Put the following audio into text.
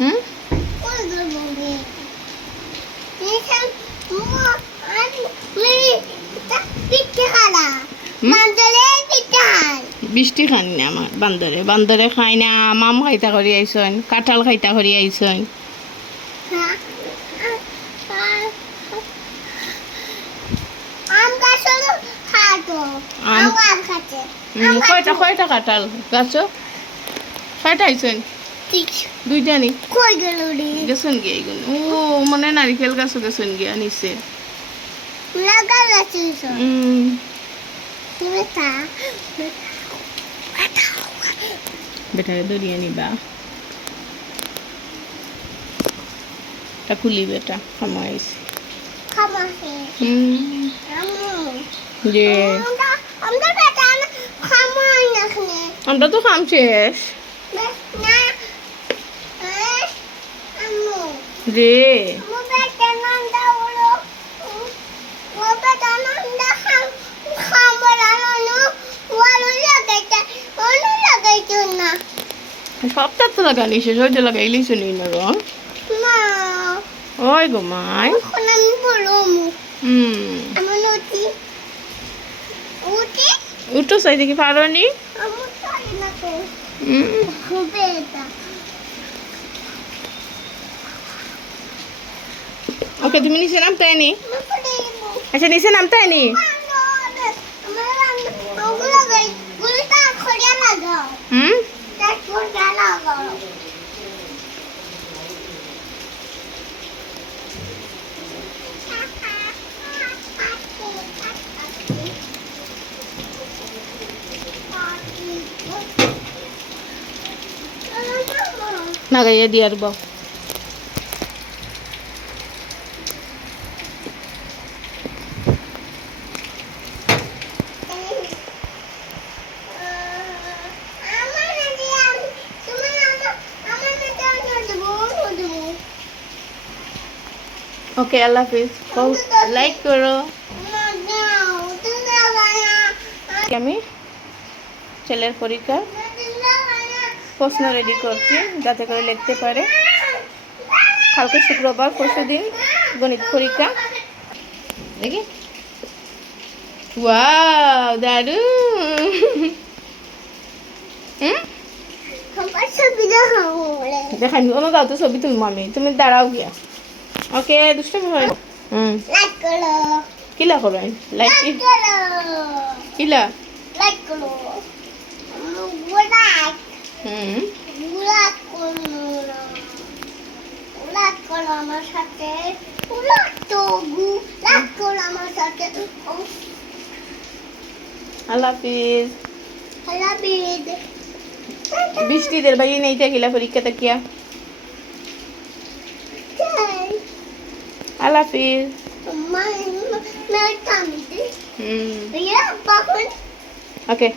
হুম বৃষ্টি খানি না আমার বান্দরে বান্দরে খাই না মাম খাইতা করি আইসন কাঁঠাল খাইতা করি আইসন কয়টা কয়টা কাঁঠাল গাছ কয়টা আইসন দুইটা নি গেছেন গিয়ে এইগুলো ও মনে নারিকেল গাছও গেছেন গিয়া নিচে বেটারে দরিয়ে নিবা এটা খুলি বেটা খামাইছে যে আমরা তো খাম শেষ রে সবটা তো লাগানি শেষ হয়ে লাগাইলেই শুনি না রং ওই গো মাই উঠো চাই দেখি পারো নি ওকে তুমি নিচে নামতে নি আচ্ছা নিচে নামতে নি লাগাইয়া দিয়ার বাও ওকে আল্লাহ হাফিজ লাইক করো আমি ছেলের পরীক্ষা প্রশ্ন রেডি করছি যাতে করে লিখতে পারে কালকে শুক্রবার পরশুদিন গণিত পরীক্ষা দেখি ওয়াও দারুন দেখানি কোনো দাও তো ছবি তুমি মামি তুমি দাঁড়াও গিয়া ওকে দুষ্টামি হয় কিলা করবেন লাইক কিলা আমার সাথে আল্লাহ হাফিজ বৃষ্টিদের বাড়ি নেই কিলা পরীক্ষাটা কিয়া আল্লাহ হাফিজ ওকে